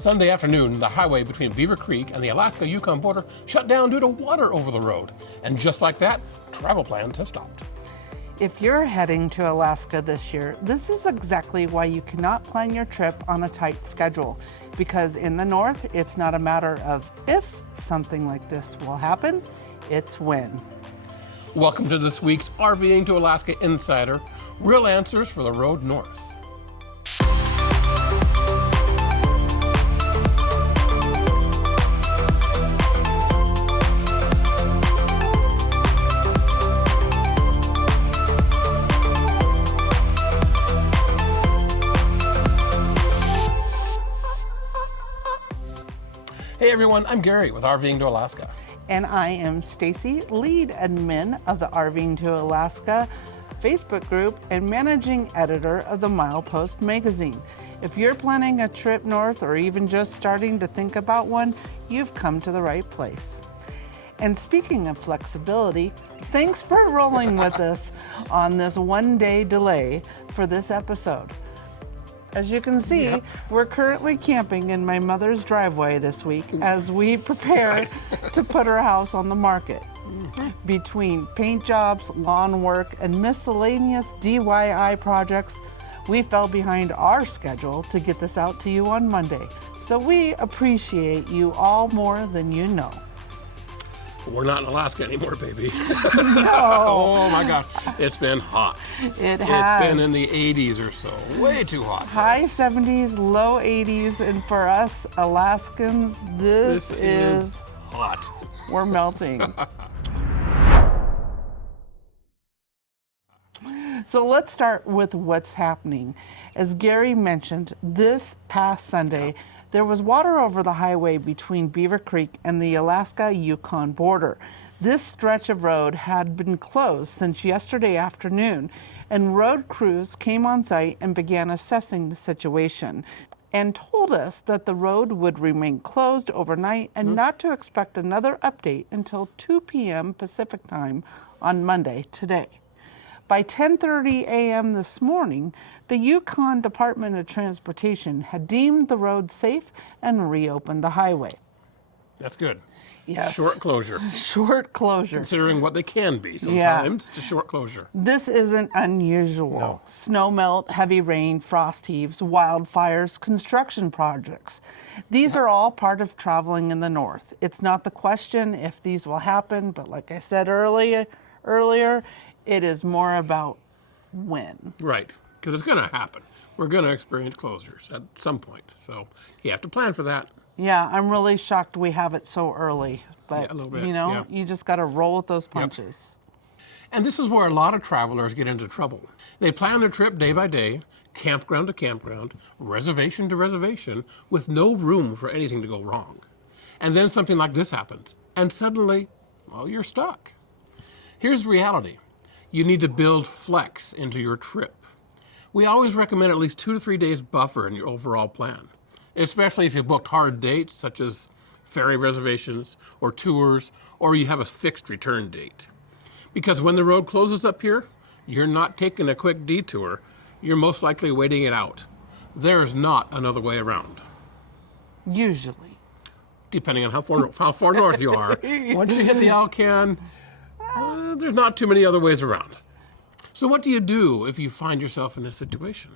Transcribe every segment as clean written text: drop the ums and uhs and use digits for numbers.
Sunday afternoon, the highway between Beaver Creek and the Alaska-Yukon border shut down due to water over the road. And just like that, travel plans have stopped. If you're heading to Alaska this year, this is exactly why you cannot plan your trip on a tight schedule. Because in the north, it's not a matter of if something like this will happen, it's when. Welcome to this week's RVing to Alaska Insider, real answers for the road north. Hey everyone, I'm Gary with RVing to Alaska. And I am Stacy, lead admin of the RVing to Alaska Facebook group and managing editor of the Milepost magazine. If you're planning a trip north or even just starting to think about one, you've come to the right place. And speaking of flexibility, thanks for rolling with us on this one-day delay for this episode. As you can see, We're currently camping in my mother's driveway this week as we prepare to put her house on the market. Between paint jobs, lawn work, and miscellaneous DIY projects, we fell behind our schedule to get this out to you on Monday. So we appreciate you all more than you know. We're not in Alaska anymore, baby. No. Oh my gosh, it's been hot. It has. It's been in the 80s or so, way too hot. High 70s, low 80s, and for us Alaskans, this is hot. We're melting. So let's start with what's happening. As Gary mentioned, this past Sunday, there was water over the highway between Beaver Creek and the Alaska-Yukon border. This stretch of road had been closed since yesterday afternoon, and road crews came on site and began assessing the situation and told us that the road would remain closed overnight and not to expect another update until 2 p.m. Pacific time on Monday today. By 10:30 a.m. this morning, the Yukon Department of Transportation had deemed the road safe and reopened the highway. That's good. Yes. Short closure. Short closure. Considering what they can be sometimes, it's a short closure. This isn't unusual. No. Snow melt, heavy rain, frost heaves, wildfires, construction projects. These are all part of traveling in the north. It's not the question if these will happen, but like I said earlier, it is more about when. Right, because it's going to happen. We're going to experience closures at some point, so you have to plan for that. Yeah, I'm really shocked we have it so early, but Yeah, a little bit, you know, yeah. you just got to roll with those punches. And this is where a lot of travelers get into trouble. They plan their trip day by day, campground to campground, reservation to reservation, with no room for anything to go wrong. And then something like this happens, and suddenly, well, you're stuck. Here's the reality. You need to build flex into your trip. We always recommend at least 2 to 3 days buffer in your overall plan, especially if you've booked hard dates such as ferry reservations or tours, or you have a fixed return date. Because when the road closes up here, you're not taking a quick detour, you're most likely waiting it out. There's not another way around. Usually. Depending on how far north you are. Once you hit the Alcan, there's not too many other ways around. So what do you do if you find yourself in this situation?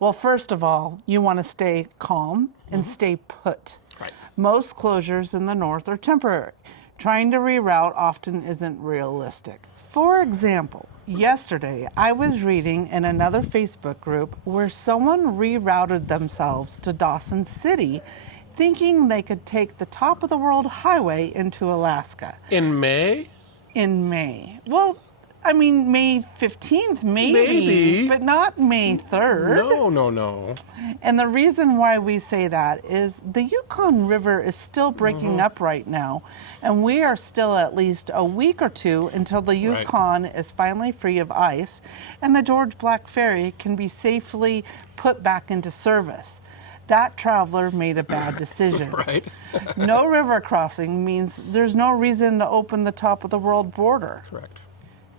Well, first of all, you want to stay calm and stay put. Right. Most closures in the north are temporary. Trying to reroute often isn't realistic. For example, yesterday I was reading in another Facebook group where someone rerouted themselves to Dawson City thinking they could take the top of the world highway into Alaska. In May? In May. Well, I mean, May 15th, maybe, but not May 3rd. No. And the reason why we say that is the Yukon River is still breaking up right now, and we are still at least a week or two until the Yukon is finally free of ice, and the George Black Ferry can be safely put back into service. That traveler made a bad decision. Right. No river crossing means there's no reason to open the top of the world border. Correct.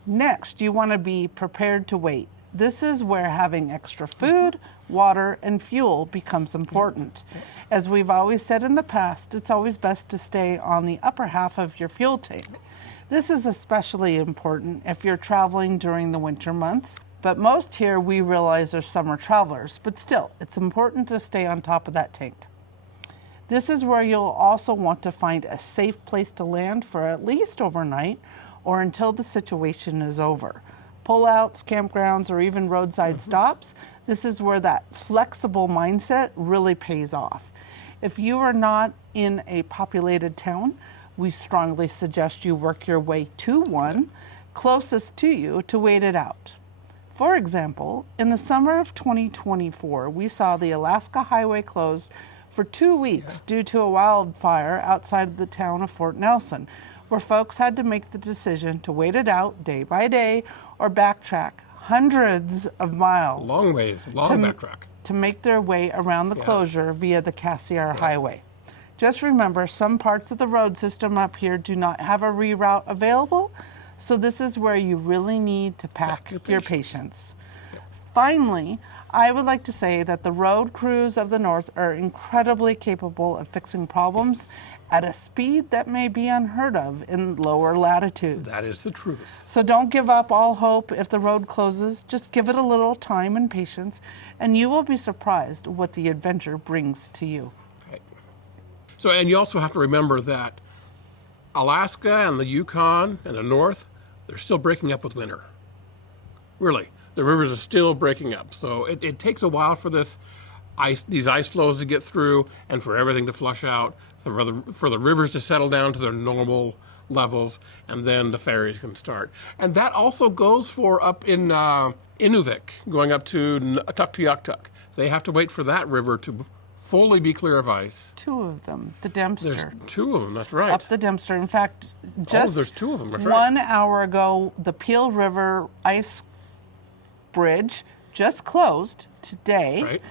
Next, you want to be prepared to wait. This is where having extra food, water, and fuel becomes important. As we've always said in the past, it's always best to stay on the upper half of your fuel tank. This is especially important if you're traveling during the winter months, but most here we realize are summer travelers, but still, it's important to stay on top of that tank. This is where you'll also want to find a safe place to land for at least overnight or until the situation is over. Pullouts, campgrounds, or even roadside stops, this is where that flexible mindset really pays off. If you are not in a populated town, we strongly suggest you work your way to one closest to you to wait it out. For example, in the summer of 2024, we saw the Alaska Highway closed for 2 weeks due to a wildfire outside the town of Fort Nelson, where folks had to make the decision to wait it out day by day or backtrack hundreds of miles. Long ways, long backtrack. To make their way around the closure via the Cassiar Highway. Just remember, some parts of the road system up here do not have a reroute available, so this is where you really need to pack your patience. Finally, I would like to say that the road crews of the North are incredibly capable of fixing problems at a speed that may be unheard of in lower latitudes. That is the truth. So don't give up all hope if the road closes. Just give it a little time and patience, and you will be surprised what the adventure brings to you. Okay. So, and you also have to remember that Alaska and the Yukon and the North, they're still breaking up with winter. Really, the rivers are still breaking up. So it takes a while for these ice flows to get through and for everything to flush out, for the rivers to settle down to their normal levels, and then the ferries can start. And that also goes for up in Inuvik, going up to Tuktoyaktuk. They have to wait for that river to fully be clear of ice. 2 of them, the Dempster. There's 2 of them, that's right. Up the Dempster. In fact, just there's 2 of them, that's right. 1 hour ago, the Peel River ice bridge just closed today. Right.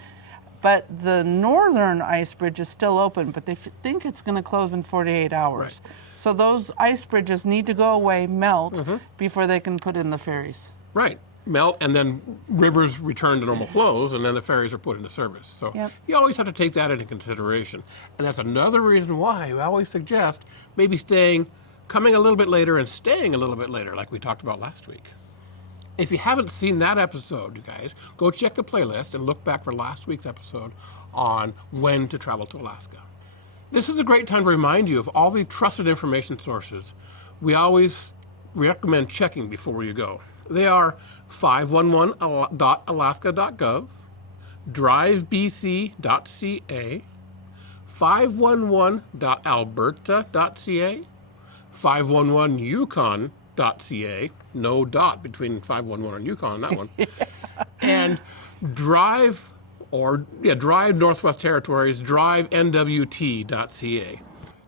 But the northern ice bridge is still open, but they think it's going to close in 48 hours. Right. So those ice bridges need to go away, melt, before they can put in the ferries. Right. Melt, and then rivers return to normal flows, and then the ferries are put into service. So you always have to take that into consideration. And that's another reason why we always suggest maybe coming a little bit later and staying a little bit later, like we talked about last week. If you haven't seen that episode, you guys, go check the playlist and look back for last week's episode on when to travel to Alaska. This is a great time to remind you of all the trusted information sources we always recommend checking before you go. They are 511.alaska.gov, drivebc.ca, 511.alberta.ca, 511yukon.ca, no dot between 511 and Yukon on that one, and Drive Northwest Territories, drivenwt.ca.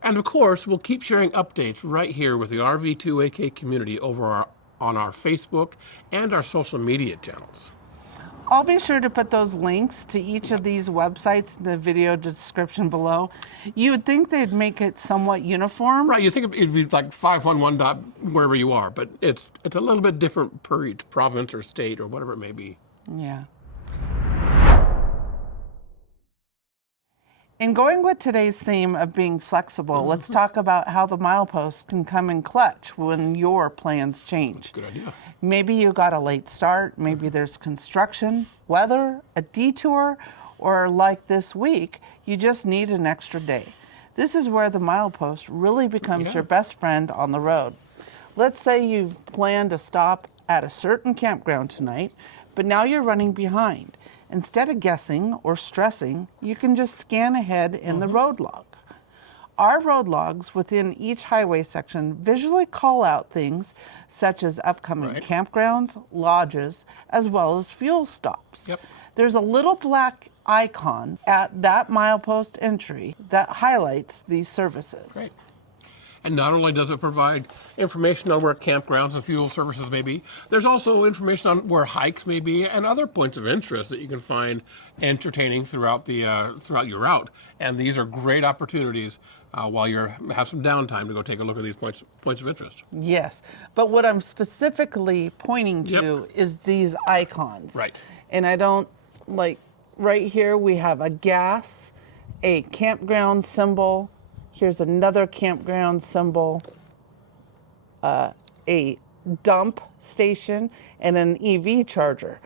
And of course, we'll keep sharing updates right here with the RV2AK community on our Facebook and our social media channels. I'll be sure to put those links to each of these websites in the video description below. You would think they'd make it somewhat uniform. Right, you think it'd be like 511 dot wherever you are, but it's a little bit different per each province or state or whatever it may be. Yeah. In going with today's theme of being flexible, let's talk about how the milepost can come in clutch when your plans change. Good idea. Maybe you got a late start, maybe there's construction, weather, a detour, or like this week, you just need an extra day. This is where the milepost really becomes your best friend on the road. Let's say you've planned to stop at a certain campground tonight, but now you're running behind. Instead of guessing or stressing, you can just scan ahead in the road log. Our road logs within each highway section visually call out things such as upcoming campgrounds, lodges, as well as fuel stops. Yep. There's a little black icon at that milepost entry that highlights these services. Right. And not only does it provide information on where campgrounds and fuel services may be, there's also information on where hikes may be and other points of interest that you can find entertaining throughout your route. And these are great opportunities while you have some downtime to go take a look at these points of interest. Yes, but what I'm specifically pointing to is these icons. Right. And I don't right here we have a gas, a campground symbol. Here's another campground symbol, a dump station, and an EV charger.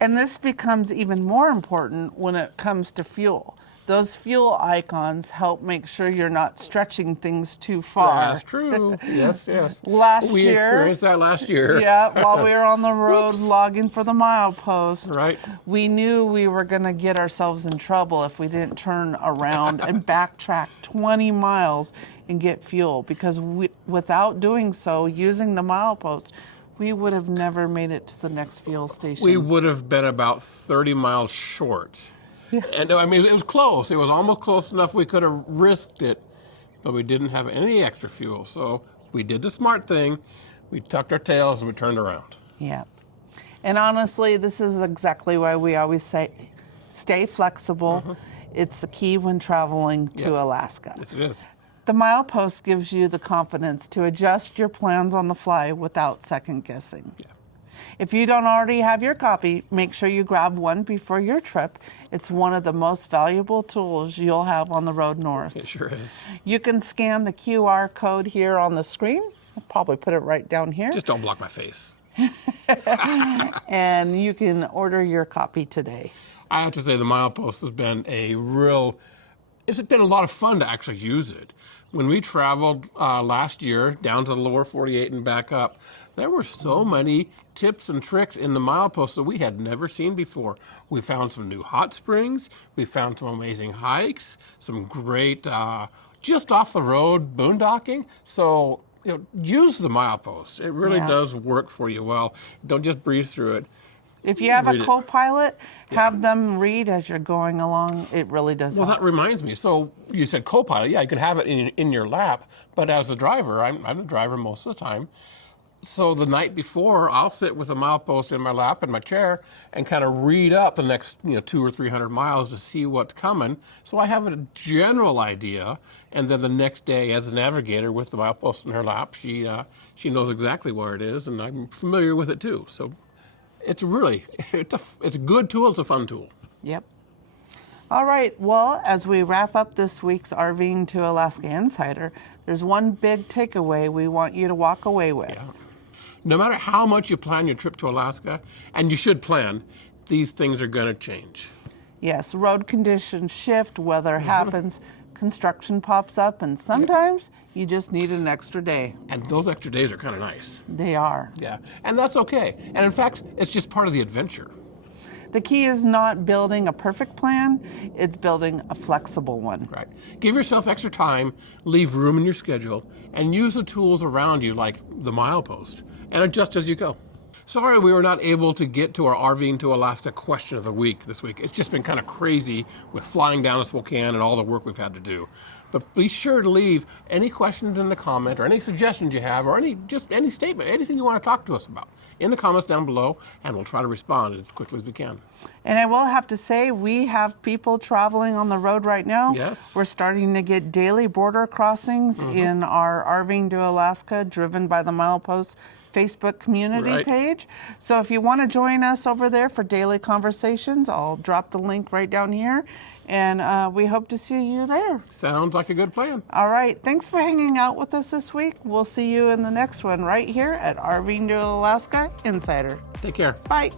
And this becomes even more important when it comes to fuel. Those fuel icons help make sure you're not stretching things too far. That's true. Yes, yes. We experienced that last year. Yeah, while we were on the road logging for the milepost. Right. We knew we were going to get ourselves in trouble if we didn't turn around and backtrack 20 miles and get fuel, because without doing so, using the milepost, we would have never made it to the next fuel station. We would have been about 30 miles short. Yeah. And I mean, it was close. It was almost close enough we could have risked it, but we didn't have any extra fuel. So we did the smart thing. We tucked our tails and we turned around. Yeah. And honestly, this is exactly why we always say, stay flexible. It's the key when traveling to Alaska. Yes, it is. The milepost gives you the confidence to adjust your plans on the fly without second guessing. Yeah. If you don't already have your copy, make sure you grab one before your trip. It's one of the most valuable tools you'll have on the road north. It sure is. You can scan the QR code here on the screen. I'll probably put it right down here. Just don't block my face. And you can order your copy today. I have to say the milepost has been it's been a lot of fun to actually use it. When we traveled last year down to the lower 48 and back up, there were so many tips and tricks in the milepost that we had never seen before. We found some new hot springs. We found some amazing hikes, some great just off the road boondocking. So use the milepost. It really does work for you well. Don't just breeze through it. If you have a co-pilot, have them read as you're going along. It really does help. Well, that reminds me. So you said co-pilot. Yeah, you can have it in your lap. But as a driver, I'm the driver most of the time. So the night before, I'll sit with a milepost in my lap in my chair and kind of read up the next 200 or 300 miles to see what's coming. So I have a general idea. And then the next day, as a navigator with the milepost in her lap, she knows exactly where it is, and I'm familiar with it too. So it's a good tool. It's a fun tool. Yep. All right. Well, as we wrap up this week's RVing to Alaska Insider, there's one big takeaway we want you to walk away with. Yeah. No matter how much you plan your trip to Alaska, and you should plan, these things are going to change. Yes, road conditions shift, weather happens, construction pops up, and sometimes you just need an extra day. And those extra days are kind of nice. They are. Yeah, and that's okay. And in fact, it's just part of the adventure. The key is not building a perfect plan, it's building a flexible one. Right. Give yourself extra time, leave room in your schedule, and use the tools around you like the milepost, and adjust as you go. Sorry we were not able to get to our RVing to Alaska question of the week this week. It's just been kind of crazy with flying down to Spokane and all the work we've had to do. But be sure to leave any questions in the comment or any suggestions you have or any statement, anything you want to talk to us about in the comments down below, and we'll try to respond as quickly as we can. And I will have to say, we have people traveling on the road right now. Yes. We're starting to get daily border crossings in our RVing to Alaska, driven by the Milepost Facebook community page. So if you want to join us over there for daily conversations, I'll drop the link right down here. And we hope to see you there. Sounds like a good plan. All right. Thanks for hanging out with us this week. We'll see you in the next one right here at RVing to Alaska Insider. Take care. Bye.